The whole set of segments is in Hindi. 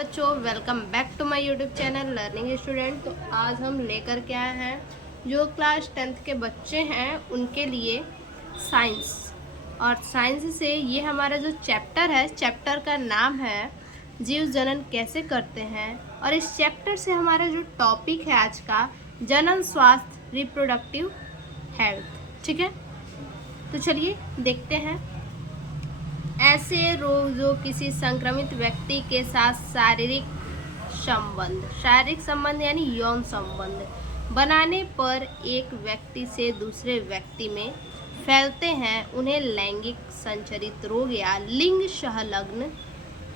बच्चों, welcome back to my YouTube channel learning student. तो आज हम लेकर के आए हैं जो क्लास 10th के बच्चे हैं उनके लिए साइंस। और साइंस से ये हमारा जो चैप्टर है, चैप्टर का नाम है जीव जनन कैसे करते हैं। और इस चैप्टर से हमारा जो टॉपिक है आज का, जनन स्वास्थ्य रिप्रोडक्टिव हेल्थ। ठीक है, तो चलिए देखते हैं। ऐसे रोग जो किसी संक्रमित व्यक्ति के साथ शारीरिक संबंध यानी यौन संबंध बनाने पर एक व्यक्ति से दूसरे व्यक्ति में फैलते हैं, उन्हें लैंगिक संचरित रोग या लिंग संलग्न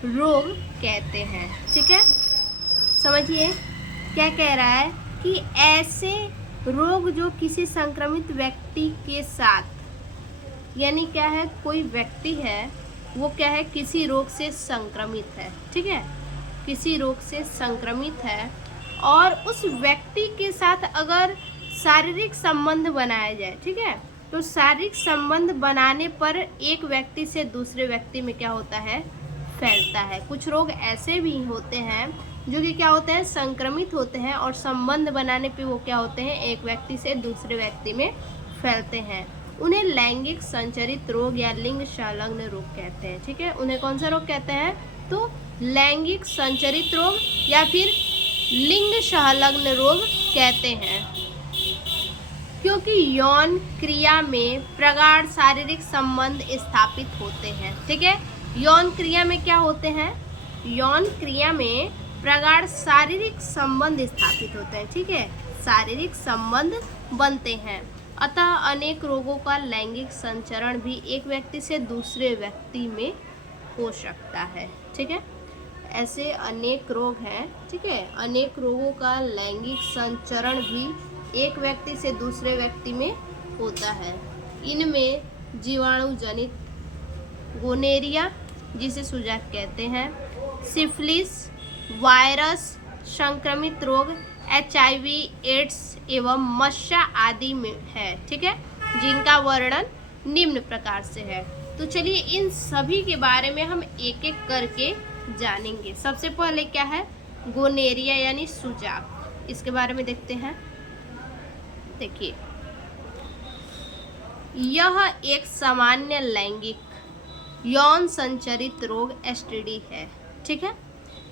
रोग कहते हैं। ठीक है, समझिए क्या कह रहा है कि ऐसे रोग जो किसी संक्रमित व्यक्ति के साथ, यानी क्या है, कोई व्यक्ति है वो क्या है, किसी रोग से संक्रमित है। ठीक है, किसी रोग से संक्रमित है और उस व्यक्ति के साथ अगर शारीरिक संबंध बनाया जाए, ठीक है, तो शारीरिक संबंध बनाने पर एक व्यक्ति से दूसरे व्यक्ति में क्या होता है, फैलता है। कुछ रोग ऐसे भी होते हैं जो कि क्या होते हैं, संक्रमित होते हैं और संबंध बनाने पे वो क्या होते हैं, एक व्यक्ति से दूसरे व्यक्ति में फैलते हैं। उन्हें लैंगिक संचरित रोग या लिंग संलग्न रोग कहते हैं। ठीक है, उन्हें कौन सा रोग कहते हैं, तो लैंगिक संचरित रोग या फिर लिंग संलग्न रोग कहते हैं। क्योंकि यौन क्रिया में प्रगाढ़ शारीरिक संबंध स्थापित होते हैं। ठीक है, यौन क्रिया में क्या होते हैं, यौन क्रिया में प्रगाढ़ शारीरिक संबंध स्थापित होते हैं। ठीक है, शारीरिक संबंध बनते हैं, अतः अनेक रोगों का लैंगिक संचरण भी एक व्यक्ति से दूसरे व्यक्ति में हो सकता है। ठीक है, ऐसे अनेक रोग हैं। ठीक है, अनेक रोगों का लैंगिक संचरण भी एक व्यक्ति से दूसरे व्यक्ति में होता है। इनमें जीवाणु जनित गोनेरिया, जिसे सुजाक कहते हैं, सिफिलिस, वायरस संक्रमित रोग, HIV, एड्स एवं मशा आदि में है। ठीक है, जिनका वर्णन निम्न प्रकार से है। तो चलिए इन सभी के बारे में हम एक एक करके जानेंगे। सबसे पहले क्या है, गोनेरिया यानी सुजाक, इसके बारे में देखते हैं। देखिए, यह एक सामान्य लैंगिक यौन संचरित रोग STD है। ठीक है,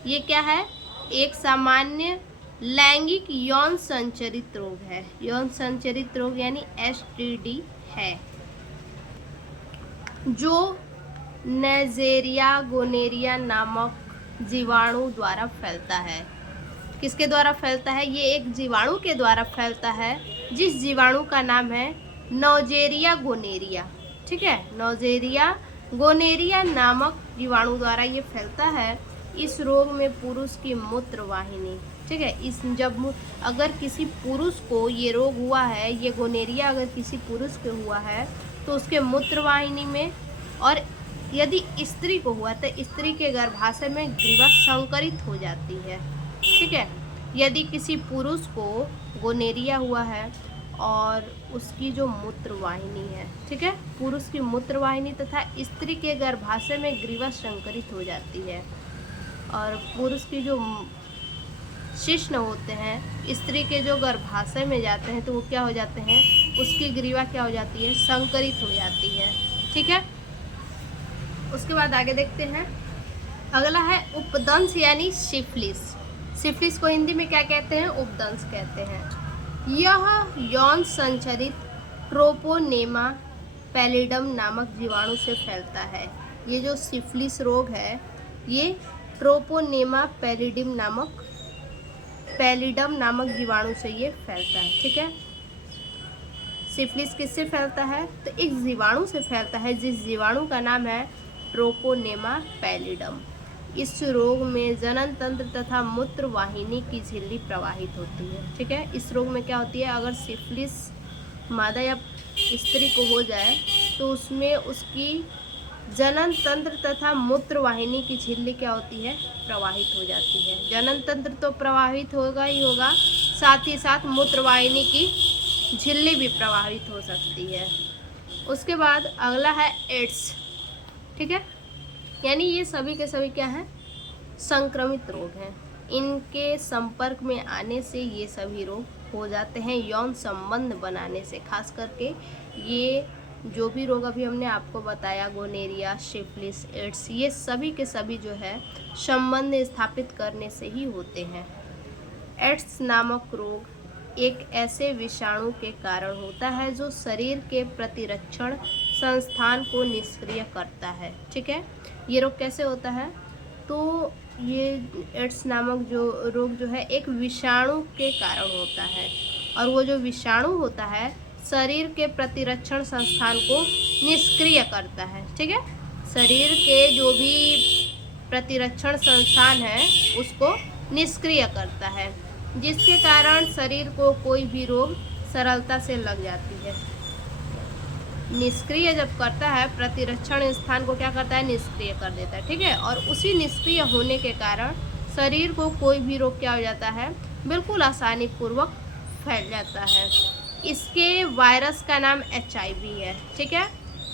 ये क्या है, एक सामान्य लैंगिक यौन संचरित रोग है। यौन संचरित रोग यानी STD है, जो नेजेरिया गोनेरिया नामक जीवाणु द्वारा फैलता है। किसके द्वारा फैलता है, ये एक जीवाणु के द्वारा फैलता है, जिस जीवाणु का नाम है नौजेरिया गोनेरिया। ठीक है, नौजेरिया गोनेरिया नामक जीवाणु द्वारा ये फैलता है। इस रोग में पुरुष की मूत्र वाहिनी, ठीक है, अगर किसी पुरुष को ये रोग हुआ है, ये गोनेरिया अगर किसी पुरुष को हुआ है तो उसके मूत्र वाहिनी में, और यदि स्त्री को हुआ तो स्त्री के गर्भाशय में ग्रीवा संकरित हो जाती है। ठीक है, यदि किसी पुरुष को गोनेरिया हुआ है और उसकी जो मूत्र वाहिनी है, ठीक है, पुरुष की मूत्र वाहिनी तथा स्त्री के गर्भाशय में ग्रीवा संकरित हो जाती है, और पुरुष की जो शिश्न होते हैं स्त्री के जो गर्भाशय में जाते हैं तो वो क्या हो जाते हैं, उसकी ग्रीवा क्या हो जाती है, संकरित हो जाती है। ठीक है, उसके बाद आगे देखते हैं। अगला है उपदंश यानी सिफिलिस। सिफिलिस को हिंदी में क्या कहते हैं, उपदंश कहते हैं। यह यौन संचरित ट्रोपोनेमा पैलिडम नामक जीवाणु से फैलता है। ये जो सिफिलिस रोग है ये ट्रोपोनेमा पैलिडम नामक जीवाणु से ये फैलता है। ठीक है, सिफिलिस किससे फैलता है, तो एक जीवाणु से फैलता है, जिस जीवाणु का नाम है ट्रोपोनेमा पैलिडम। इस रोग में जनन तंत्र तथा मूत्र वाहिनी की झिल्ली प्रवाहित होती है। ठीक है, इस रोग में क्या होती है, अगर सिफिलिस मादा या स्त्री को हो जाए तो उसमें उसकी जनन तंत्र तथा मूत्र वाहिनी की झिल्ली क्या होती है, प्रवाहित हो जाती है। जनन तंत्र तो प्रवाहित होगा ही होगा, साथ ही साथ मूत्र वाहिनी की झिल्ली भी प्रवाहित हो सकती है। उसके बाद अगला है एड्स। ठीक है, यानी ये सभी के सभी क्या हैं, संक्रमित रोग हैं। इनके संपर्क में आने से ये सभी रोग हो जाते हैं। यौन संबंध बनाने से, खास करके ये जो भी रोग अभी हमने आपको बताया, गोनेरिया, सिफिलिस, एड्स, ये सभी के सभी जो है संबंध स्थापित करने से ही होते हैं। एड्स नामक रोग एक ऐसे विषाणु के कारण होता है जो शरीर के प्रतिरक्षण संस्थान को निष्क्रिय करता है। ठीक है, ये रोग कैसे होता है? तो ये एड्स नामक जो रोग जो है एक विषाणु के कारण होता है, और वो जो विषाणु होता है शरीर के प्रतिरक्षण संस्थान को निष्क्रिय करता है। ठीक है, शरीर के जो भी प्रतिरक्षण संस्थान है उसको निष्क्रिय करता है, जिसके कारण शरीर को कोई भी रोग सरलता से लग जाती है। निष्क्रिय जब करता है, प्रतिरक्षण स्थान को क्या करता है? निष्क्रिय कर देता है। ठीक है, और उसी निष्क्रिय होने के कारण शरीर को कोई भी रोग क्या हो जाता है? बिल्कुल आसानी पूर्वक फैल जाता है। इसके वायरस का नाम HIV है। ठीक है,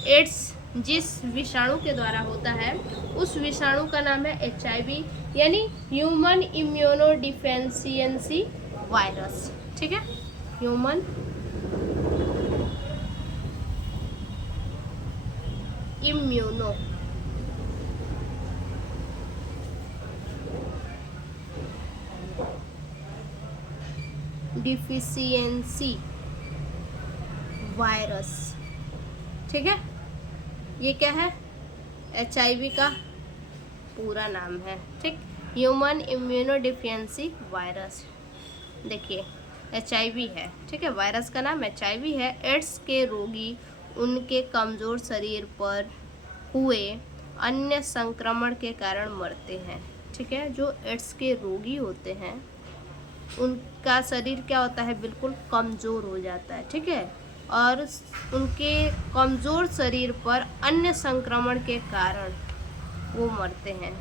एड्स जिस विषाणु के द्वारा होता है उस विषाणु का नाम है HIV, यानी ह्यूमन इम्यूनो डिफिशियंसी वायरस। ठीक है, ह्यूमन इम्यूनो डिफिशियंसी वायरस। ठीक है, ये क्या है? HIV का पूरा नाम है। ठीक, ह्यूमन इम्यूनो डिफिशियंसी वायरस। देखिए HIV है। ठीक है, वायरस का नाम HIV है। एड्स के रोगी उनके कमज़ोर शरीर पर हुए अन्य संक्रमण के कारण मरते हैं। ठीक है, जो एड्स के रोगी होते हैं उनका शरीर क्या होता है? बिल्कुल कमज़ोर हो जाता है। ठीक है, और उनके कमज़ोर शरीर पर अन्य संक्रमण के कारण वो मरते हैं।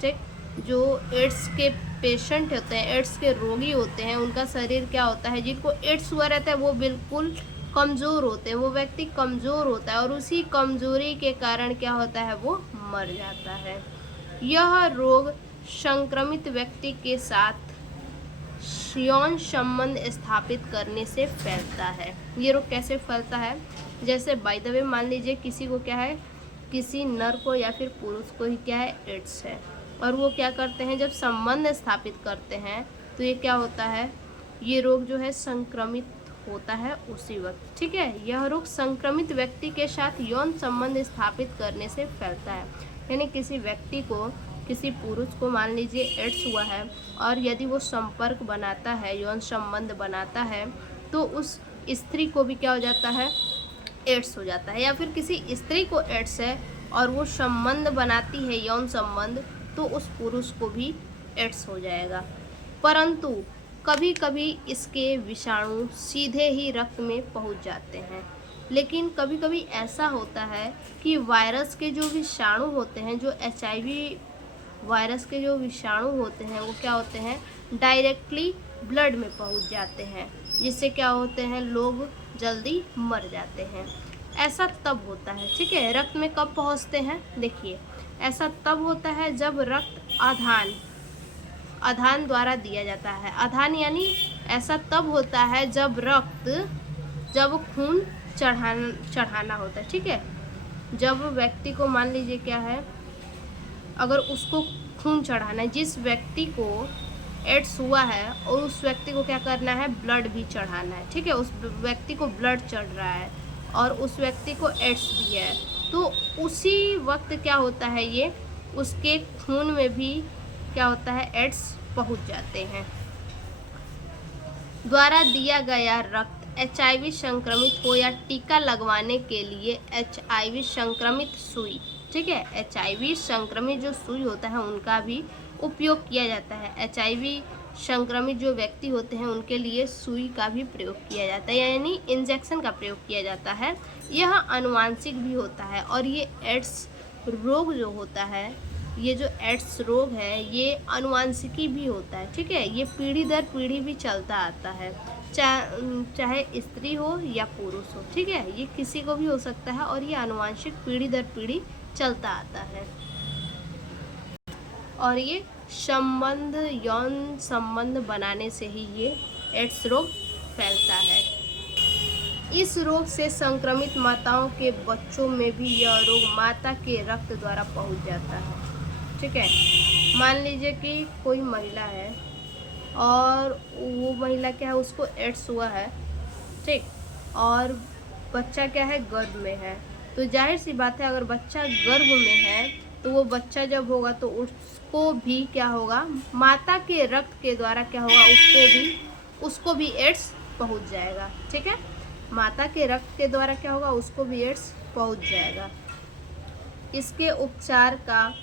ठीक, जो एड्स के पेशेंट होते हैं, एड्स के रोगी होते हैं, उनका शरीर क्या होता है? जिनको एड्स हुआ रहता है वो बिल्कुल कमज़ोर होते हैं, वो व्यक्ति कमज़ोर होता है, और उसी कमज़ोरी के कारण क्या होता है? वो मर जाता है। यह रोग संक्रमित व्यक्ति के साथ यौन संबंध स्थापित करने से फैलता है। ये रोग कैसे फैलता है? जैसे बाय द वे मान लीजिए किसी को क्या है, किसी नर को या फिर पुरुष को ही क्या है? एड्स है, और वो क्या करते हैं? जब संबंध स्थापित करते हैं तो ये क्या होता है? ये रोग जो है संक्रमित होता है उसी वक्त। ठीक है, यह रोग संक्रमित व्यक्ति के साथ यौन संबंध स्थापित करने से फैलता है। यानी किसी व्यक्ति को, किसी पुरुष को मान लीजिए एड्स हुआ है, और यदि वो संपर्क बनाता है, यौन संबंध बनाता है, तो उस स्त्री को भी क्या हो जाता है? एड्स हो जाता है। या फिर किसी स्त्री को एड्स है और वो संबंध बनाती है, यौन संबंध, तो उस पुरुष को भी एड्स हो जाएगा। परंतु कभी कभी इसके विषाणु सीधे ही रक्त में पहुंच जाते हैं। लेकिन कभी कभी ऐसा होता है कि वायरस के जो विषाणु होते हैं, जो HIV वायरस के जो विषाणु होते हैं, वो क्या होते हैं? डायरेक्टली ब्लड में पहुंच जाते हैं, जिससे क्या होते हैं? लोग जल्दी मर जाते हैं। ऐसा तब होता है। ठीक है, रक्त में कब पहुंचते हैं? देखिए, ऐसा तब होता है जब रक्त आधान द्वारा दिया जाता है। आधान यानी ऐसा तब होता है जब खून चढ़ाना होता है। ठीक है, जब व्यक्ति को मान लीजिए क्या है, अगर उसको खून चढ़ाना है, जिस व्यक्ति को एड्स हुआ है और उस व्यक्ति को क्या करना है? ब्लड भी चढ़ाना है। ठीक है, उस व्यक्ति को ब्लड चढ़ रहा है और उस व्यक्ति को एड्स भी है, तो उसी वक्त क्या होता है? ये उसके खून में भी क्या होता है? एड्स पहुंच जाते हैं। द्वारा दिया गया रक्त HIV संक्रमित हो या टीका लगवाने के लिए HIV संक्रमित सुई, ठीक है, HIV संक्रमित जो सुई होता है उनका भी उपयोग किया जाता है। HIV संक्रमित जो व्यक्ति होते हैं उनके लिए सुई का भी प्रयोग किया जाता है, यानी इंजेक्शन का प्रयोग किया जाता है। यह आनुवांशिक भी होता है, और ये एड्स रोग जो होता है, ये जो एड्स रोग है ये आनुवांशिकी भी होता है। ठीक है, ये पीढ़ी दर पीढ़ी भी चलता आता है, चाहे स्त्री हो या पुरुष हो। ठीक है, ये किसी को भी हो सकता है, और ये आनुवांशिक पीढ़ी दर पीढ़ी चलता आता है, और ये संबंध, यौन संबंध बनाने से ही ये एड्स रोग फैलता है। इस रोग से संक्रमित माताओं के बच्चों में भी यह रोग माता के रक्त द्वारा पहुंच जाता है। ठीक है, मान लीजिए कि कोई महिला है और वो महिला क्या है, उसको एड्स हुआ है, ठीक, और बच्चा क्या है, गर्भ में है। तो जाहिर सी बात है, अगर बच्चा गर्भ में है तो वो बच्चा जब होगा तो उसको भी क्या होगा, माता के रक्त के द्वारा क्या होगा, उसको भी एड्स पहुंच जाएगा। ठीक है, माता के रक्त के द्वारा क्या होगा, उसको भी एड्स पहुंच जाएगा। इसके उपचार का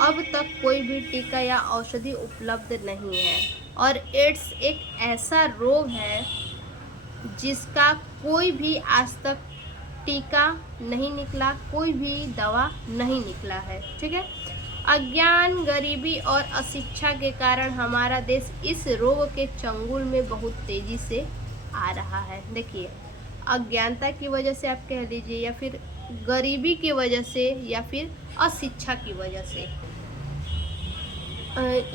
अब तक कोई भी टीका या औषधि उपलब्ध नहीं है और एड्स एक ऐसा रोग है जिसका कोई भी आज तक टीका नहीं निकला, कोई भी दवा नहीं निकला है। ठीक है, अज्ञान, गरीबी और अशिक्षा के कारण हमारा देश इस रोग के चंगुल में बहुत तेजी से आ रहा है। देखिए, अज्ञानता की वजह से आप कह लीजिए, या फिर गरीबी की वजह से, या फिर अशिक्षा की वजह से,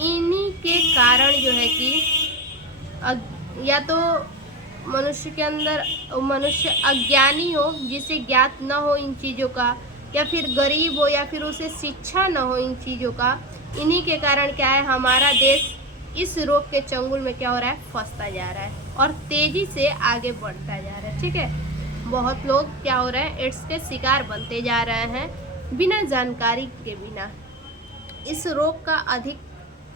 इन्हीं के कारण जो है कि या तो मनुष्य के अंदर मनुष्य अज्ञानी हो, जिसे ज्ञात न हो इन चीज़ों का, या फिर गरीब हो, या फिर उसे शिक्षा न हो इन चीज़ों का। इन्हीं के कारण क्या है, हमारा देश इस रोग के चंगुल में क्या हो रहा है, फंसता जा रहा है और तेज़ी से आगे बढ़ता जा रहा है। ठीक है, बहुत लोग क्या हो रहे हैं, एड्स के शिकार बनते जा रहे हैं बिना जानकारी के बिना। इस रोग का अधिक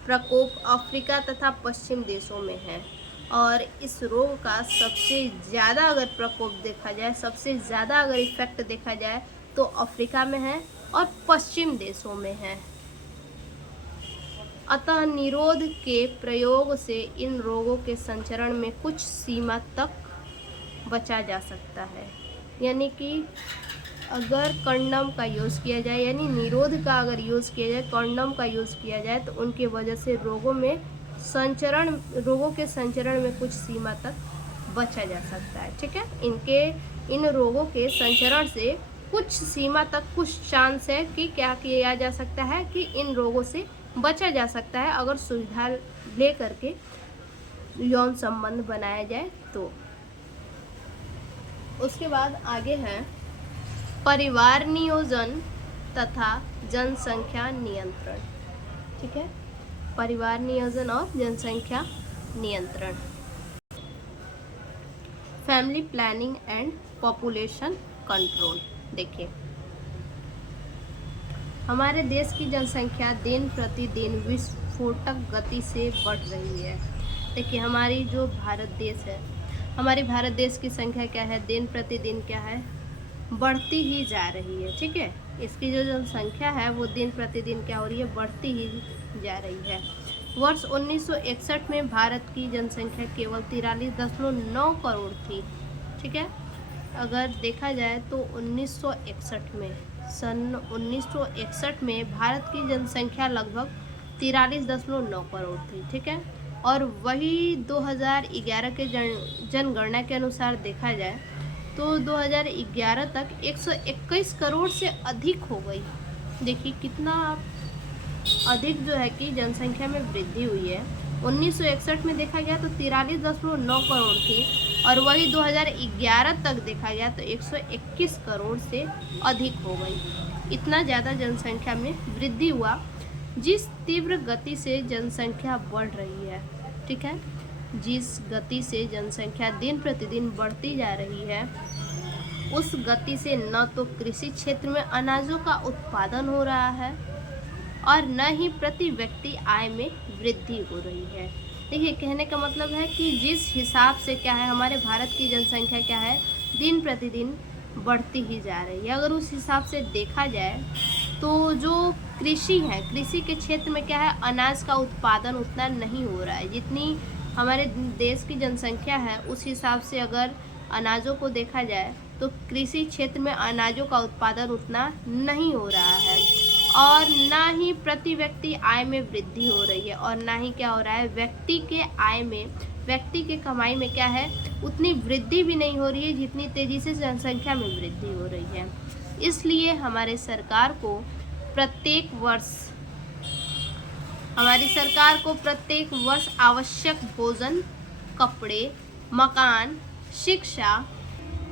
प्रकोप अफ्रीका तथा पश्चिम देशों में है और इस रोग का सबसे ज़्यादा अगर प्रकोप देखा जाए, सबसे ज़्यादा अगर इफेक्ट देखा जाए तो अफ्रीका में है और पश्चिम देशों में है। अतः निरोध के प्रयोग से इन रोगों के संचरण में कुछ सीमा तक बचा जा सकता है। यानी कि अगर कंडम का यूज़ किया जाए, यानी निरोध का अगर यूज़ किया जाए, कंडम का यूज़ किया जाए, तो उनके वजह से रोगों के संचरण में कुछ सीमा तक बचा जा सकता है। ठीक है, इन रोगों के संचरण से कुछ सीमा तक कुछ चांस है कि क्या किया जा सकता है, कि इन रोगों से बचा जा सकता है अगर सुविधा ले करके यौन संबंध बनाया जाए तो। उसके बाद आगे है परिवार नियोजन तथा जनसंख्या नियंत्रण। ठीक है, परिवार नियोजन और जनसंख्या नियंत्रण, family planning and population control. देखिए, हमारे देश की जनसंख्या दिन प्रतिदिन विस्फोटक गति से बढ़ रही है। देखिए, हमारी जो भारत देश है, हमारी भारत देश की संख्या क्या है, दिन प्रतिदिन क्या है, बढ़ती ही जा रही है। ठीक है, इसकी जो जनसंख्या है वो दिन प्रतिदिन क्या हो रही है, बढ़ती ही जा रही है। वर्ष 1961 में भारत की जनसंख्या केवल 43.9 करोड़ थी। ठीक है, अगर देखा जाए तो 1961 में, सन 1961 में भारत की जनसंख्या लगभग 43.9 करोड़ थी। ठीक है, और वही 2011 के जनगणना के अनुसार देखा जाए तो 2011 तक 121 करोड़ से अधिक हो गई। देखिए कितना अधिक जो है कि जनसंख्या में वृद्धि हुई है। 1961 में देखा गया तो 43.9 करोड़ थी और वही 2011 तक देखा गया तो 121 करोड़ से अधिक हो गई। इतना ज़्यादा जनसंख्या में वृद्धि हुआ। जिस तीव्र गति से जनसंख्या बढ़ रही है, ठीक है, जिस गति से जनसंख्या दिन प्रतिदिन बढ़ती जा रही है, उस गति से न तो कृषि क्षेत्र में अनाजों का उत्पादन हो रहा है और न ही प्रति व्यक्ति आय में वृद्धि हो रही है। देखिए, कहने का मतलब है कि जिस हिसाब से क्या है, हमारे भारत की जनसंख्या क्या है, दिन प्रतिदिन बढ़ती ही जा रही है। अगर उस हिसाब से देखा जाए तो जो कृषि है, कृषि के क्षेत्र में क्या है, अनाज का उत्पादन उतना नहीं हो रहा है। जितनी हमारे देश की जनसंख्या है उस हिसाब से अगर अनाजों को देखा जाए तो कृषि क्षेत्र में अनाजों का उत्पादन उतना नहीं हो रहा है और ना ही प्रति व्यक्ति आय में वृद्धि हो रही है और ना ही क्या हो रहा है, व्यक्ति के आय में, व्यक्ति के कमाई में क्या है, उतनी वृद्धि भी नहीं हो रही है जितनी तेज़ी से जनसंख्या में वृद्धि हो रही है। इसलिए हमारे सरकार को प्रत्येक वर्ष हमारी सरकार को प्रत्येक वर्ष आवश्यक भोजन, कपड़े, मकान, शिक्षा,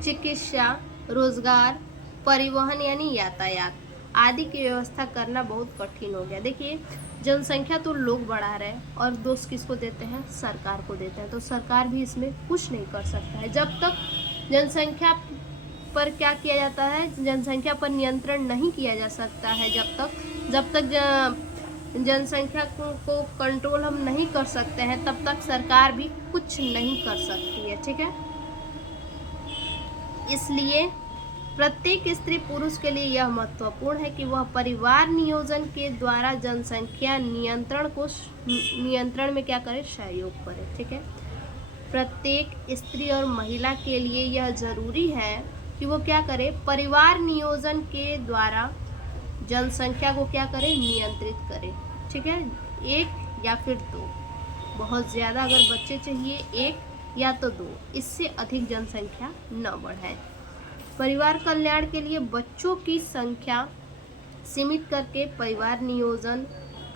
चिकित्सा, रोजगार, परिवहन यानी यातायात आदि की व्यवस्था करना बहुत कठिन हो गया। देखिए, जनसंख्या तो लोग बढ़ा रहे हैं और दोष किसको देते हैं? सरकार को देते हैं। तो सरकार भी इसमें कुछ नहीं कर सकता है। जब तक जनसंख्या पर क्या किया जाता है, जनसंख्या पर नियंत्रण नहीं किया जा सकता है, जब तक जनसंख्या को कंट्रोल हम नहीं कर सकते हैं, तब तक सरकार भी कुछ नहीं कर सकती है। ठीक है, इसलिए प्रत्येक स्त्री पुरुष के लिए यह महत्वपूर्ण है कि वह परिवार नियोजन के द्वारा जनसंख्या नियंत्रण में क्या करे? सहयोग करे। ठीक है, प्रत्येक स्त्री और महिला के लिए यह जरूरी है कि वो क्या करे? परिवार नियोजन के द्वारा जनसंख्या को क्या करे? नियंत्रित करे। ठीक है, एक या फिर दो, बहुत ज़्यादा अगर बच्चे चाहिए एक या तो दो, इससे अधिक जनसंख्या न बढ़ाए। परिवार कल्याण के लिए बच्चों की संख्या सीमित करके परिवार नियोजन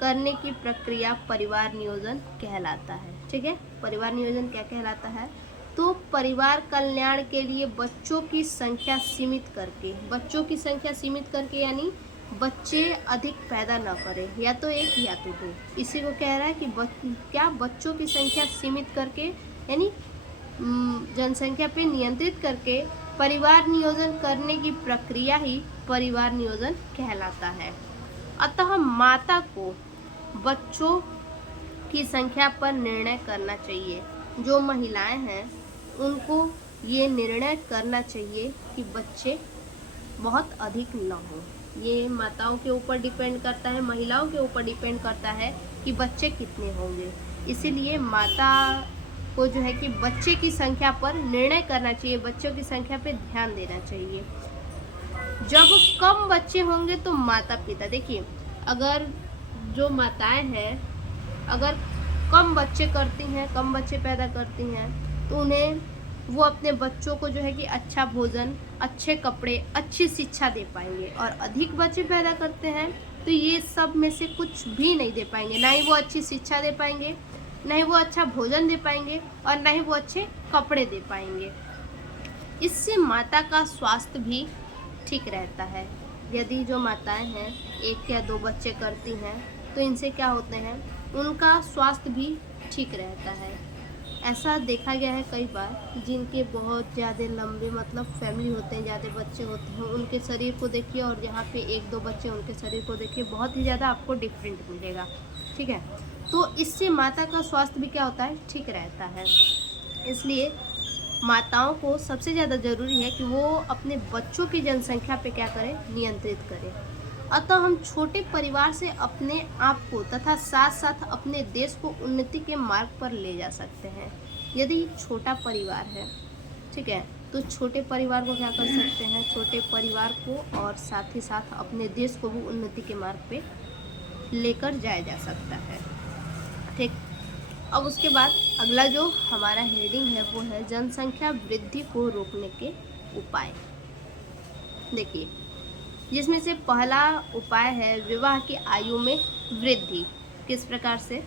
करने की प्रक्रिया परिवार नियोजन कहलाता है। ठीक है, परिवार नियोजन क्या कहलाता है? तो परिवार कल्याण के लिए बच्चों की संख्या सीमित करके यानी बच्चे अधिक पैदा न करें, या तो एक या तो दो। इसी को कह रहा है कि बच्चों की संख्या सीमित करके यानी जनसंख्या पे नियंत्रित करके परिवार नियोजन करने की प्रक्रिया ही परिवार नियोजन कहलाता है। अतः माता को बच्चों की संख्या पर निर्णय करना चाहिए। जो महिलाएं हैं उनको ये निर्णय करना चाहिए कि बच्चे बहुत अधिक न हो। ये माताओं के ऊपर डिपेंड करता है, महिलाओं के ऊपर डिपेंड करता है कि बच्चे कितने होंगे। इसीलिए माता को जो है कि बच्चे की संख्या पर निर्णय करना चाहिए, बच्चों की संख्या पे ध्यान देना चाहिए। जब कम बच्चे होंगे तो माता पिता, देखिए अगर जो माताएं हैं अगर कम बच्चे पैदा करती हैं तो उन्हें वो अपने बच्चों को जो है कि अच्छा भोजन, अच्छे कपड़े, अच्छी शिक्षा दे पाएंगे। और अधिक बच्चे पैदा करते हैं तो ये सब में से कुछ भी नहीं दे पाएंगे। ना ही वो अच्छी शिक्षा दे पाएंगे, ना ही वो अच्छा भोजन दे पाएंगे, और ना ही वो अच्छे कपड़े दे पाएंगे। इससे माता का स्वास्थ्य भी ठीक रहता है। यदि जो माताएं हैं एक या दो बच्चे करती हैं तो इनसे क्या होते हैं? उनका स्वास्थ्य भी ठीक रहता है। ऐसा देखा गया है कई बार, जिनके बहुत ज़्यादा लंबे मतलब फैमिली होते हैं, ज़्यादा बच्चे होते हैं, उनके शरीर को देखिए और जहाँ पे एक दो बच्चे उनके शरीर को देखिए, बहुत ही ज़्यादा आपको डिफरेंट मिलेगा। ठीक है, तो इससे माता का स्वास्थ्य भी क्या होता है? ठीक रहता है। इसलिए माताओं को सबसे ज़्यादा ज़रूरी है कि वो अपने बच्चों की जनसंख्या पे क्या करें? नियंत्रित करें। अतः हम छोटे परिवार से अपने आप को तथा साथ साथ अपने देश को उन्नति के मार्ग पर ले जा सकते हैं। यदि छोटा परिवार है, ठीक है, तो छोटे परिवार को क्या कर सकते हैं? छोटे परिवार को और साथ ही साथ अपने देश को भी उन्नति के मार्ग पे लेकर जाया जा सकता है। ठीक, अब उसके बाद अगला जो हमारा हेडिंग है वो है जनसंख्या वृद्धि को रोकने के उपाय। देखिए, जिसमें से पहला उपाय है विवाह की आयु में वृद्धि। किस प्रकार से?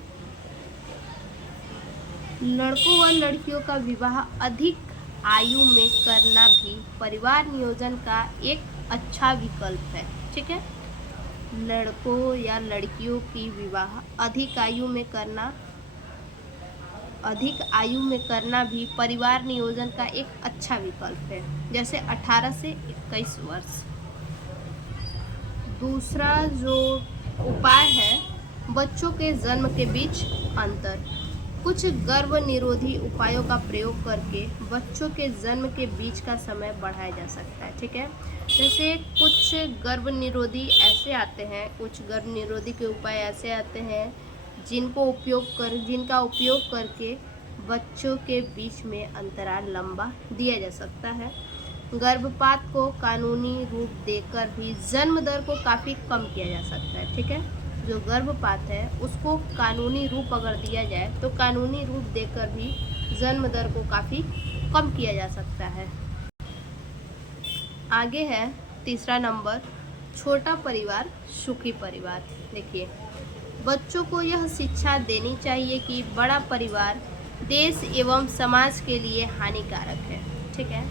लड़कों व लड़कियों का विवाह अधिक आयु में करना भी परिवार नियोजन का एक अच्छा विकल्प है। ठीक है, लड़कों या लड़कियों की विवाह अधिक आयु में करना भी परिवार नियोजन का एक अच्छा विकल्प है, जैसे 18 से 21 वर्ष। दूसरा जो उपाय है बच्चों के जन्म के बीच अंतर। कुछ गर्भ निरोधी उपायों का प्रयोग करके बच्चों के जन्म के बीच का समय बढ़ाया जा सकता है। ठीक है, जैसे कुछ गर्भ निरोधी के उपाय ऐसे आते हैं जिनका उपयोग करके बच्चों के बीच में अंतराल लंबा दिया जा सकता है। गर्भपात को कानूनी रूप देकर भी जन्म दर को काफ़ी कम किया जा सकता है। ठीक है, जो गर्भपात है उसको कानूनी रूप अगर दिया जाए तो कानूनी रूप देकर भी जन्म दर को काफ़ी कम किया जा सकता है। आगे है तीसरा नंबर, छोटा परिवार सुखी परिवार। देखिए, बच्चों को यह शिक्षा देनी चाहिए कि बड़ा परिवार देश एवं समाज के लिए हानिकारक है। ठीक है,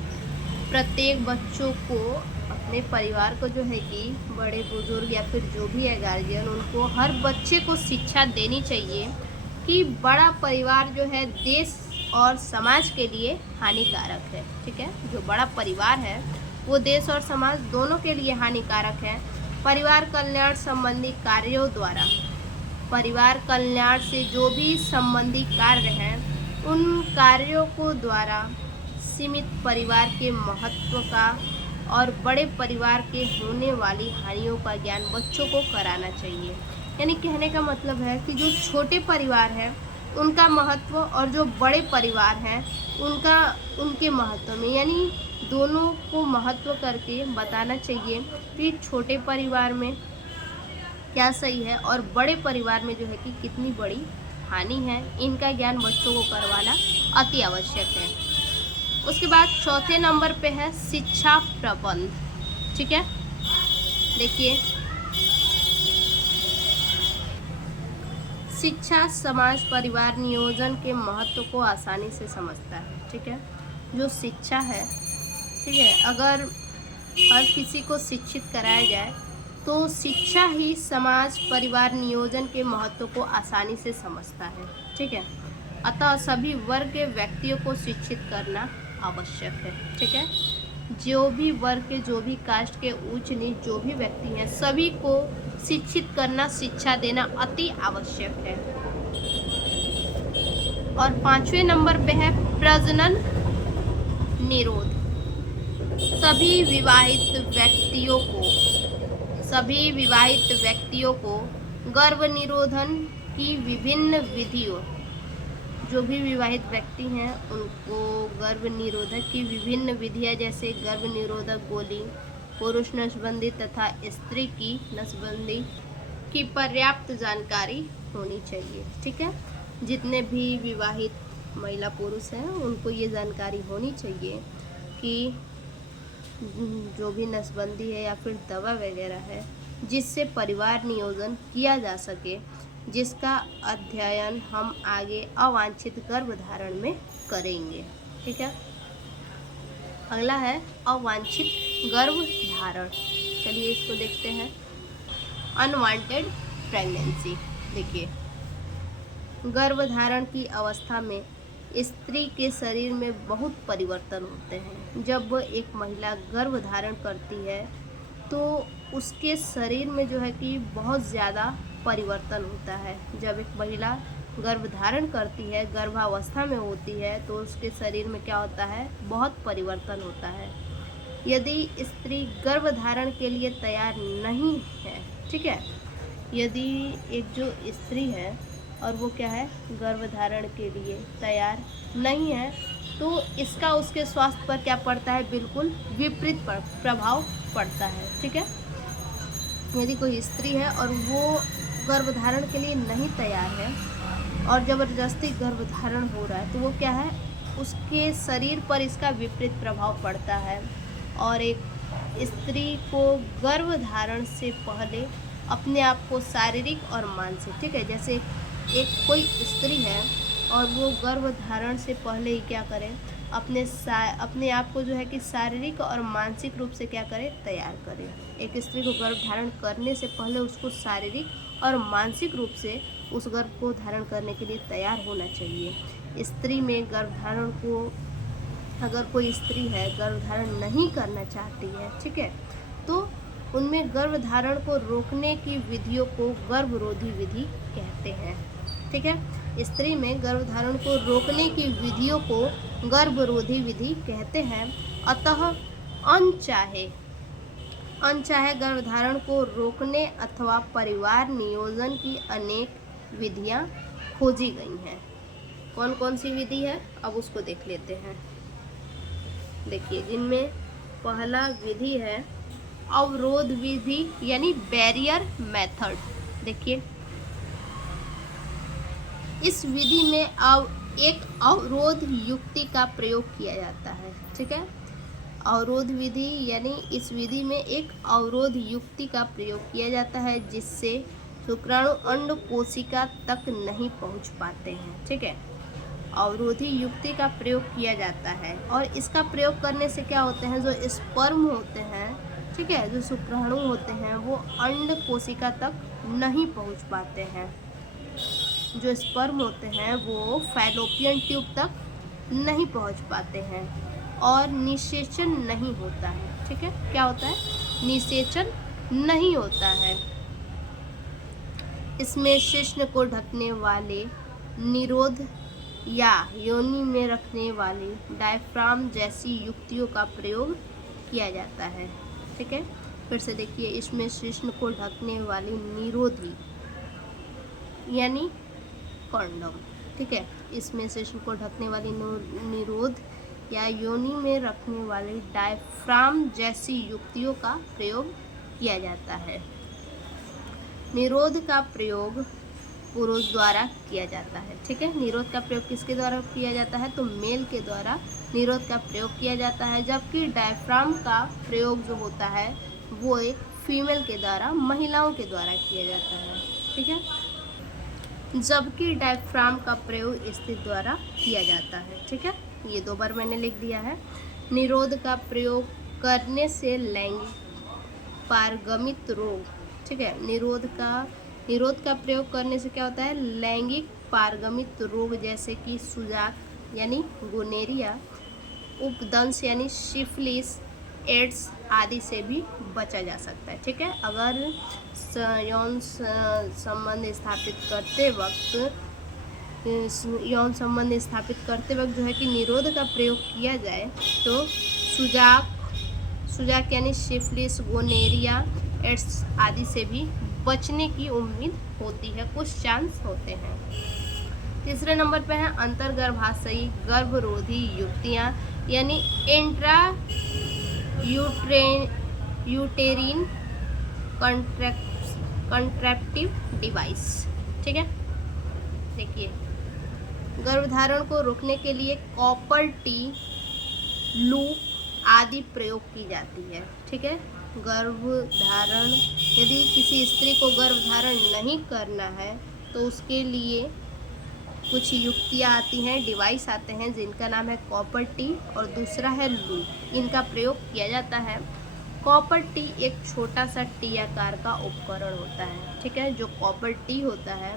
प्रत्येक बच्चों को अपने परिवार को जो है कि बड़े बुजुर्ग या फिर जो भी है गार्जियन, उनको हर बच्चे को शिक्षा देनी चाहिए कि बड़ा परिवार जो है देश और समाज के लिए हानिकारक है। ठीक है, जो बड़ा परिवार है वो देश और समाज दोनों के लिए हानिकारक है। परिवार कल्याण संबंधी कार्यों द्वारा, परिवार कल्याण से जो भी संबंधी कार्य हैं उन कार्यों को द्वारा सीमित परिवार के महत्व का और बड़े परिवार के होने वाली हानियों का ज्ञान बच्चों को कराना चाहिए। यानी कहने का मतलब है कि जो छोटे परिवार हैं उनका महत्व और जो बड़े परिवार हैं उनके महत्व में, यानी दोनों को महत्व करके बताना चाहिए कि छोटे परिवार में क्या सही है और बड़े परिवार में जो है कि कितनी बड़ी हानि है। इनका ज्ञान बच्चों को करवाना अति आवश्यक है। उसके बाद चौथे नंबर पे है शिक्षा प्रबंध। ठीक है, देखिए, शिक्षा समाज परिवार नियोजन के महत्व को आसानी से समझता है। ठीक है, जो शिक्षा है, ठीक है, अगर हर किसी को शिक्षित कराया जाए तो शिक्षा ही समाज परिवार नियोजन के महत्व को आसानी से समझता है। ठीक है, अतः सभी वर्ग के व्यक्तियों को शिक्षित करना आवश्यक है। ठीक है, जो भी वर्ग के, जो भी कास्ट के, ऊंच नीच जो भी व्यक्ति हैं, सभी को शिक्षित करना, शिक्षा देना अति आवश्यक है। और 5वें नंबर पे है प्रजनन निरोध। सभी विवाहित व्यक्तियों को गर्भ निरोधन की विभिन्न विधियों, जो भी विवाहित व्यक्ति हैं उनको गर्भ निरोधक की विभिन्न विधियां जैसे गर्भ निरोधक गोली, पुरुष नसबंदी तथा स्त्री की नसबंदी की पर्याप्त जानकारी होनी चाहिए। ठीक है, जितने भी विवाहित महिला पुरुष हैं उनको ये जानकारी होनी चाहिए कि जो भी नसबंदी है या फिर दवा वगैरह है जिससे परिवार नियोजन किया जा सके, जिसका अध्ययन हम आगे अवांछित गर्भधारण में करेंगे। ठीक है, अगला है अवांछित गर्भधारण। चलिए इसको देखते हैं। Unwanted pregnancy. देखिए, गर्भधारण की अवस्था में स्त्री के शरीर में बहुत परिवर्तन होते हैं। जब एक महिला गर्भधारण करती है तो उसके शरीर में जो है कि बहुत ज़्यादा परिवर्तन होता है। जब एक महिला गर्भधारण करती है, गर्भावस्था में होती है, तो उसके शरीर में क्या होता है, बहुत परिवर्तन होता है। यदि स्त्री गर्भधारण के लिए तैयार नहीं है, ठीक है, यदि एक जो स्त्री है और वो क्या है, गर्भधारण के लिए तैयार नहीं है, तो इसका उसके स्वास्थ्य पर क्या पड़ता है, बिल्कुल विपरीत प्रभाव पड़ता है। ठीक है, यदि कोई स्त्री है और वो गर्भधारण के लिए नहीं तैयार है और ज़बरदस्ती गर्भधारण हो रहा है, तो वो क्या है, उसके शरीर पर इसका विपरीत प्रभाव पड़ता है। और एक स्त्री को गर्भधारण से पहले अपने आप को शारीरिक और मानसिक, ठीक है, जैसे एक कोई स्त्री है और वो गर्भधारण से पहले ही क्या करे, अपने आप को जो है कि शारीरिक और मानसिक रूप से क्या करे, तैयार करे। एक स्त्री को गर्भधारण करने से पहले उसको शारीरिक और मानसिक रूप से उस गर्भ को धारण करने के लिए तैयार होना चाहिए। स्त्री में गर्भधारण को, अगर कोई स्त्री है गर्भधारण नहीं करना चाहती है, ठीक है, तो उनमें गर्भधारण को रोकने की विधियों को गर्भरोधी विधि कहते हैं। ठीक है, स्त्री में गर्भधारण को रोकने की विधियों को गर्भरोधी विधि कहते हैं। अतः अनचाहे गर्भधारण को रोकने अथवा परिवार नियोजन की अनेक विधियां खोजी गई हैं। कौन कौन सी विधि है, अब उसको देख लेते हैं। देखिए, जिनमें पहला विधि है अवरोध विधि, यानी बैरियर मेथड। देखिए, इस विधि में एक अवरोध युक्ति का प्रयोग किया जाता है। ठीक है, अवरोध विधि यानी इस विधि में एक अवरोध युक्ति का प्रयोग किया जाता है जिससे शुक्राणु अंड कोशिका तक नहीं पहुंच पाते हैं। ठीक है, अवरोधी युक्ति का प्रयोग किया जाता है और इसका प्रयोग करने से क्या होते हैं, जो स्पर्म होते हैं, ठीक है, जो शुक्राणु होते हैं वो अंड कोशिका तक नहीं पहुंच पाते हैं। जो स्पर्म होते हैं वो फैलोपियन ट्यूब तक नहीं पहुंच पाते हैं और निषेचन नहीं होता है। ठीक है, क्या होता है, निषेचन नहीं होता है। इसमें शिश्न को ढकने वाले निरोध या योनि में रखने वाली डायफ्राम जैसी युक्तियों का प्रयोग किया जाता है। ठीक है, फिर से देखिए, इसमें शिश्न को ढकने वाली निरोधी यानी कॉन्डम। ठीक है, इसमें शिश्न को ढकने वाली निरोध या योनि में रखने वाली डायफ्राम जैसी युक्तियों का प्रयोग किया जाता है। निरोध का प्रयोग पुरुष द्वारा किया जाता है। ठीक है, निरोध का प्रयोग किसके द्वारा किया जाता है, तो मेल के द्वारा निरोध का प्रयोग किया जाता है, जबकि डायफ्राम का प्रयोग जो होता है वो एक फीमेल के द्वारा, महिलाओं के द्वारा किया जाता है। ठीक है, जबकि डायफ्राम का प्रयोग स्त्री द्वारा किया जाता है। ठीक है, ये 2 बार मैंने लिख दिया है। निरोध का प्रयोग करने से लैंगिक पारगमित रोग, ठीक है, निरोध का प्रयोग करने से क्या होता है, लैंगिक पारगमित रोग जैसे कि सुजाक यानी गोनेरिया, उपदंश यानी सिफिलिस, एड्स आदि से भी बचा जा सकता है। ठीक है, अगर यौन संबंध स्थापित करते वक्त जो है कि निरोध का प्रयोग किया जाए तो सुजाक यानी सिफिलिस, गोनेरिया, एड्स आदि से भी बचने की उम्मीद होती है, कुछ चांस होते हैं। तीसरे नंबर पे है अंतर्गर्भाशयी गर्भरोधी युक्तियाँ यानी इंट्रा यूटेरिन कंट्रैप्टिव डिवाइस। ठीक है, देखिए, गर्भधारण को रोकने के लिए कॉपर टी, लूप आदि प्रयोग की जाती है। ठीक है, गर्भधारण, यदि किसी स्त्री को गर्भधारण नहीं करना है तो उसके लिए कुछ युक्तियाँ आती हैं, डिवाइस आते हैं, जिनका नाम है कॉपर टी और दूसरा है लूप। इनका प्रयोग किया जाता है। कॉपर टी एक छोटा सा टी आकार का उपकरण होता है। ठीक है, जो कॉपर टी होता है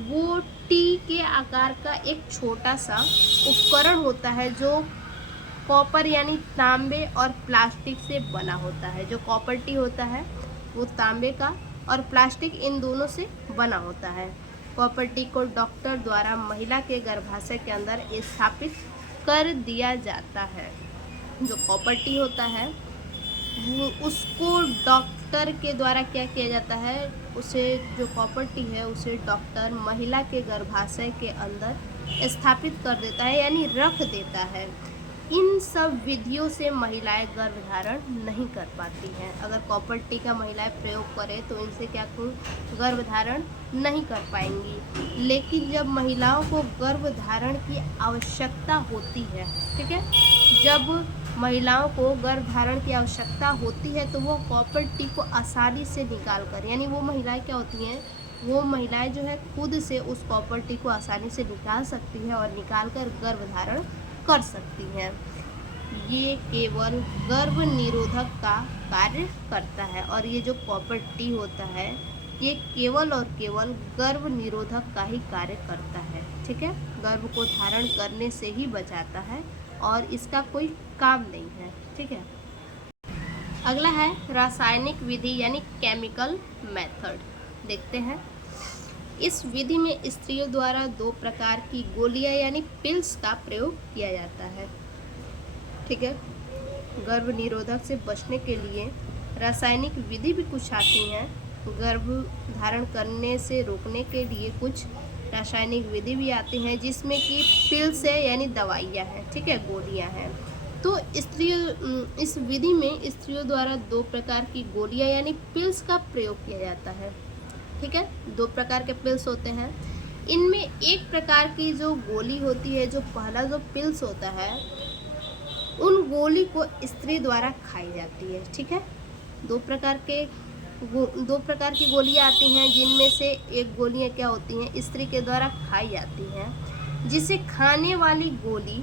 वो टी के आकार का एक छोटा सा उपकरण होता है जो कॉपर यानी तांबे और प्लास्टिक से बना होता है। जो कॉपर टी होता है वो तांबे का और प्लास्टिक इन दोनों से बना होता है। कॉपर टी को डॉक्टर द्वारा महिला के गर्भाशय के अंदर स्थापित कर दिया जाता है। जो कॉपर टी होता है वो उसको डॉक्टर के द्वारा क्या किया जाता है, उसे, जो कॉपर टी है उसे डॉक्टर महिला के गर्भाशय के अंदर स्थापित कर देता है यानी रख देता है। इन सब विधियों से महिलाएं गर्भधारण नहीं कर पाती हैं। अगर कॉपर टी का महिलाएं प्रयोग करें तो इनसे क्या गर्भधारण नहीं कर पाएंगी। लेकिन जब महिलाओं को गर्भधारण की आवश्यकता होती है, ठीक है, जब महिलाओं को गर्भधारण की आवश्यकता होती है तो वो कॉपर टी को आसानी से निकाल कर, यानी वो महिलाएं क्या होती हैं, वो महिलाएं जो है खुद से उस कॉपर टी को आसानी से निकाल सकती हैं और निकाल कर गर्भधारण कर सकती हैं। ये केवल गर्भ निरोधक का कार्य करता है और ये जो कॉपर टी होता है ये केवल और केवल गर्भ निरोधक का ही कार्य करता है। ठीक है, गर्भ को धारण करने से ही बचाता है और इसका कोई काम नहीं है। ठीक है, अगला है रासायनिक विधि यानी केमिकल मेथड। देखते हैं, इस विधि में स्त्रियों द्वारा 2 प्रकार की गोलियां यानी पिल्स का प्रयोग किया जाता है। ठीक है, गर्भ निरोधक से बचने के लिए रासायनिक विधि भी कुछ आती हैं। गर्भ धारण करने से रोकने के लिए कुछ रासायनिक विधि भी आती हैं जिसमें कि पिल्स है यानी दवाइयाँ हैं। ठीक है, गोलियाँ हैं। तो इस विधि में स्त्रियों द्वारा 2 प्रकार की गोलियाँ यानी पिल्स का प्रयोग किया जाता है। ठीक है, 2 प्रकार के पिल्स होते हैं। इनमें एक प्रकार की जो गोली होती है, जो पहला जो पिल्स होता है, उन गोली को स्त्री द्वारा खाई जाती है। ठीक है, 2 प्रकार के दो प्रकार की गोलियां आती हैं, जिनमें से एक गोलियां क्या होती हैं, स्त्री के द्वारा खाई जाती हैं, जिसे खाने वाली गोली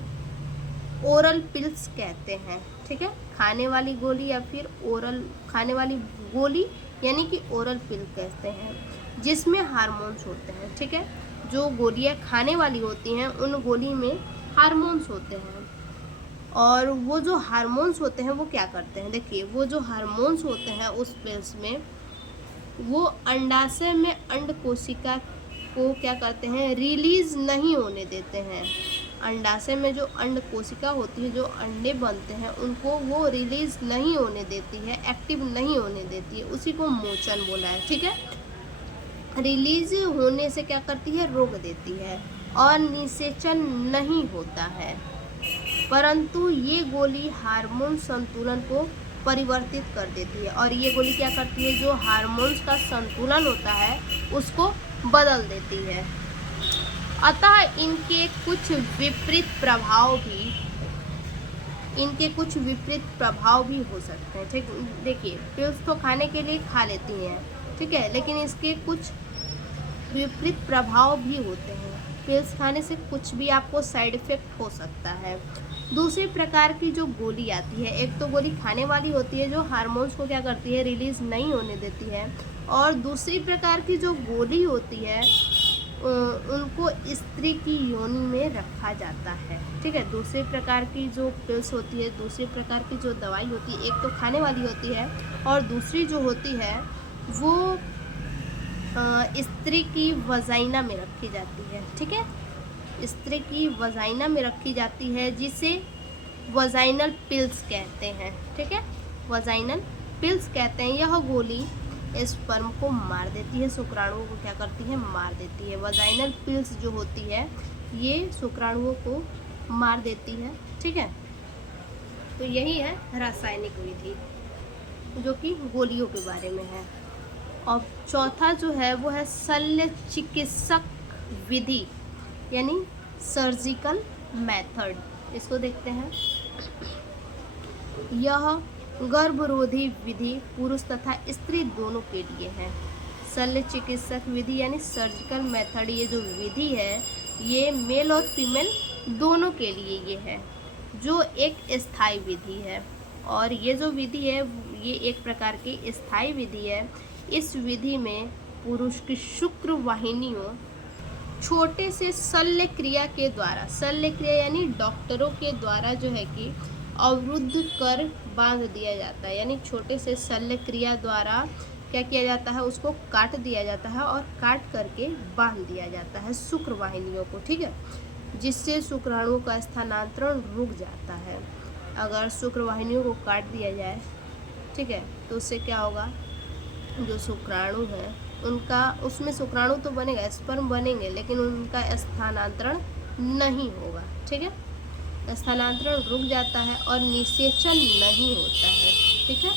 ओरल पिल्स कहते हैं। ठीक है, खाने वाली गोली या फिर ओरल खाने वाली गोली यानी कि ओरल पिल कहते हैं, जिसमें हार्मोन्स होते हैं। ठीक है, जो गोलियां खाने वाली होती हैं उन गोली में हार्मोन्स होते हैं, और वो जो हार्मोन्स होते हैं वो क्या करते हैं, देखिए वो जो हार्मोन्स होते हैं उस पिल्स में, वो अंडाशय में अंड कोशिका को क्या करते हैं, रिलीज नहीं होने देते हैं। अंडाशय में जो अंड कोशिका होती है, जो अंडे बनते हैं, उनको वो रिलीज नहीं होने देती है, एक्टिव नहीं होने देती है, उसी को मोचन बोला है। ठीक है, रिलीज होने से क्या करती है, रोक देती है और निषेचन नहीं होता है, परंतु ये गोली हार्मोन संतुलन को परिवर्तित कर देती है। और ये गोली क्या करती है, जो हार्मोन्स का संतुलन होता है उसको बदल देती है। अतः इनके कुछ विपरीत प्रभाव भी हो सकते हैं। ठीक, देखिए पिल्स तो खाने के लिए खा लेती हैं, ठीक है, लेकिन इसके कुछ विपरीत प्रभाव भी होते हैं। पिल्स खाने से कुछ भी आपको साइड इफेक्ट हो सकता है। दूसरे प्रकार की जो गोली आती है, एक तो गोली खाने वाली होती है जो हार्मोन्स को क्या करती है, रिलीज नहीं होने देती है, और दूसरी प्रकार की जो गोली होती है उनको स्त्री की योनि में रखा जाता है। ठीक है, दूसरे प्रकार की जो पिल्स होती है, दूसरे प्रकार की जो दवाई होती है, एक तो खाने वाली होती है और दूसरी जो होती है वो स्त्री की वजाइना में रखी जाती है। ठीक है, स्त्री की वजाइना में रखी जाती है, जिसे वजाइनल पिल्स कहते हैं। ठीक है, वजाइनल पिल्स कहते हैं। यह गोली स्पर्म को मार देती है, शुक्राणुओं को क्या करती है, मार देती है। वजाइनल पिल्स जो होती है ये शुक्राणुओं को मार देती है। ठीक है, तो यही है रासायनिक विधि जो कि गोलियों के बारे में है। और चौथा जो है वो है शल्य चिकित्सक विधि यानी सर्जिकल मेथड। इसको देखते हैं। यह गर्भरोधी विधि पुरुष तथा स्त्री दोनों के लिए है। शल्य चिकित्सक विधि यानी सर्जिकल मेथड, ये जो विधि है ये मेल और फीमेल दोनों के लिए ये है, जो एक स्थायी विधि है। और ये जो विधि है ये एक प्रकार की स्थायी विधि है। इस विधि में पुरुष की शुक्र वाहिनियों छोटे से शल्य क्रिया के द्वारा, शल्य क्रिया यानी डॉक्टरों के द्वारा जो है कि अवरुद्ध कर बांध दिया जाता है। यानी छोटे से शल्य क्रिया द्वारा क्या किया जाता है, उसको काट दिया जाता है और काट करके बांध दिया जाता है शुक्र वाहिनियों को। ठीक है, जिससे शुक्राणुओं का स्थानांतरण रुक जाता है। अगर शुक्र वाहिनियों को काट दिया जाए, ठीक है, तो उससे क्या होगा, जो शुक्राणु है उनका, उसमें शुक्राणु तो बनेगा, स्पर्म बनेंगे, लेकिन उनका स्थानांतरण नहीं होगा। ठीक है, स्थानांतरण रुक जाता है और निषेचन नहीं होता है। ठीक है,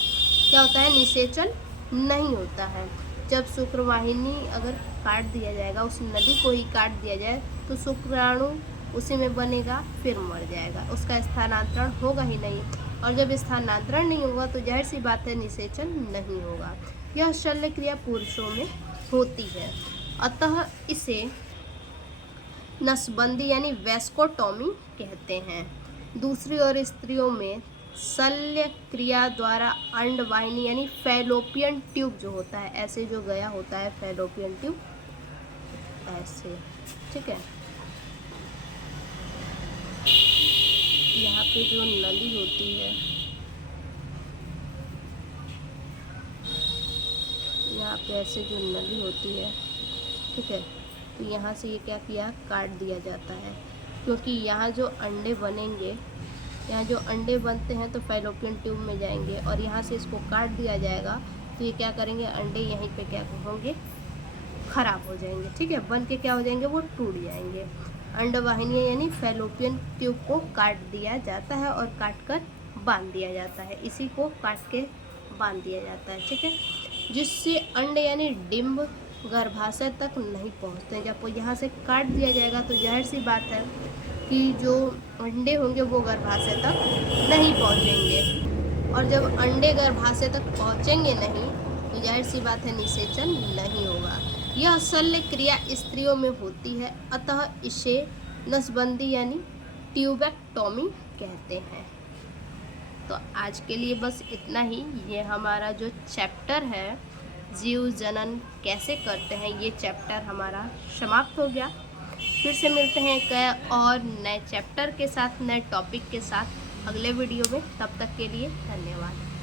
क्या होता है, निषेचन नहीं होता है। जब शुक्रवाहिनी अगर काट दिया जाएगा, उस नली को ही काट दिया जाए, तो शुक्राणु उसी में बनेगा, फिर मर जाएगा, उसका स्थानांतरण होगा ही नहीं। और जब स्थानांतरण नहीं होगा तो जाहिर सी बात है निषेचन नहीं होगा। यह शल्य क्रिया पुरुषों में होती है, अतः इसे नसबंदी यानी वैस्कोटॉमी कहते हैं। दूसरी ओर स्त्रियों में शल्य क्रिया द्वारा अंडवाहिनी यानी फैलोपियन ट्यूब जो होता है, ऐसे जो गया होता है फैलोपियन ट्यूब ऐसे। ठीक है, यहाँ पे जो नली होती है, यहाँ पे ऐसे जो नली होती है, ठीक है, तो यहाँ से ये क्या किया, काट दिया जाता है, क्योंकि यहाँ जो अंडे बनेंगे, यहाँ जो अंडे बनते हैं तो फैलोपियन ट्यूब में जाएंगे और यहाँ से इसको काट दिया जाएगा, तो ये क्या करेंगे, अंडे यहीं पे क्या होंगे, खराब हो जाएंगे। ठीक है, बन के क्या हो जाएंगे, वो टूट जाएंगे। अंडवाहिनी यानी फैलोपियन ट्यूब को काट दिया जाता है और काट कर बांध दिया जाता है, इसी को काट के बांध दिया जाता है। ठीक है, जिससे अंड यानी डिंब गर्भाशय तक नहीं पहुंचते। जब यहाँ से काट दिया जाएगा तो जाहिर सी बात है कि जो अंडे होंगे वो गर्भाशय तक नहीं पहुंचेंगे, और जब अंडे गर्भाशय तक पहुंचेंगे नहीं तो जाहिर सी बात है निषेचन नहीं होगा। यह शल्य क्रिया स्त्रियों में होती है, अतः इसे नसबंदी यानी ट्यूबेक्टोमी कहते हैं। तो आज के लिए बस इतना ही। ये हमारा जो चैप्टर है जीव जनन कैसे करते हैं, ये चैप्टर हमारा समाप्त हो गया। फिर से मिलते हैं एक और नए चैप्टर के साथ, नए टॉपिक के साथ अगले वीडियो में। तब तक के लिए धन्यवाद।